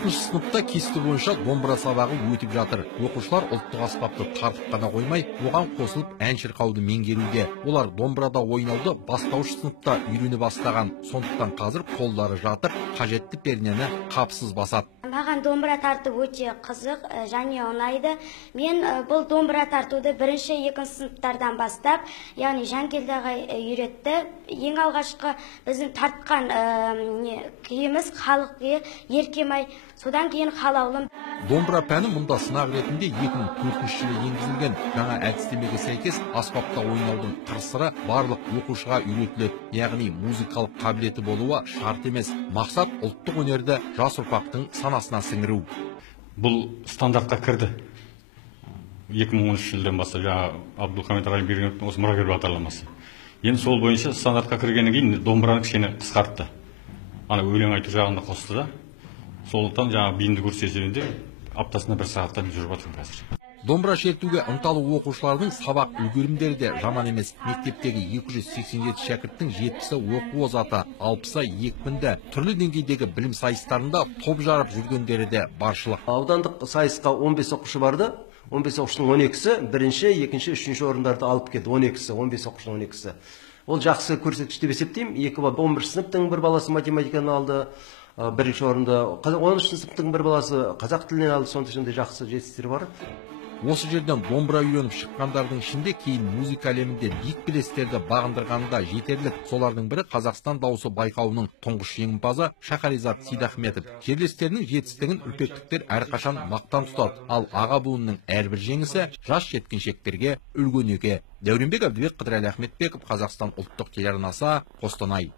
6 сыныпта кесті бойынша домбыра сабағы өтіп жатыр. Оқушылар ұлттық аспапты тартып қана қоймай, оған қосылып ән шырқауды меңгеруде. Олар домбырада ойнауды бастауыш сыныпта үйрене бастаған. Сондықтан қазір қолдары жатып, қажетті пернені қапсыз басады. Маған домбыра тарту өте қызық және ұнайды. Мен бұл домбыра тартуды 1-2 сыныптардан бастап, яғни Жангелді ағай үйретті. Ең алғашқы біздің тартқан күйіміз халық күйі Еркемай. Содан кейін халаулым. Домбыра пәні мұнда сынақ ретінде 2004 жылы енгізілген. Жаңа әдістемеге сәйкес аспапта ойнаудың қыр-сыры барлық оқушыға үйретіледі. Яғни музыкалық қабілеті болуы шарт емес. Мақсат ұлттық өнерді жас ұрпақтың санасына сіңіру. Бұл стандартқа кірді. 2013 жылдан бастап жаңа Абдулхамид ағай берген осы мұрагер бағдарламасы. Енді сол бойынша стандартқа кіргеннен кейін домбыраны кішкене қысқартты. Ана өлең айту жағында қосты да. Сондықтан жаңа бейінді көрсетуінде аптасына 1 сағаттан жүріп жатырмын қазір. Домбыра шертуге ынталы оқушылардың сабақ үлгерімдері де жаман емес. Мектептегі 287 шәкірттің 70-і оқу озаты, 60-ы екпінді. Түрлі деңгейдегі білім сайыстарында топ жарып жүргендері де баршылық. Аудандық сайысқа 15 оқушы барды. 15 оқушының 12-сі 1-ші, 2-ші, 3-ші орындарды алып келді. 12-сі, 15 оқушының 12-сі. Ол жақсы көрсеткіш деп есептеймін. 11 сыныптың бір баласы математиканы алды. 1-ші орында 10-ші сыныптың бір баласы қазақ тілінен алды. Сондай жақсы жетістіктер бар. Осы жерден домбыра үйреніп шыққандардың ішінде кейін музыка әлемінде биік белестерді бағындырғанда жетерлік. Солардың бірі Қазақстан дауысы байқауының тұңғыш жеңімпазы Шахаризат Сейдахметов. Жерлестерінің жетістігін үлпектіктер әрқашан мақтан тұтады. Ал аға буынның әрбір жеңісі жас жеткіншектерге үлгі өнеге. Дәуренбек Әбдібек, Қыдырәлі Ахметбеков, Қазақстан ұлттық телеарнасы, Қостанай.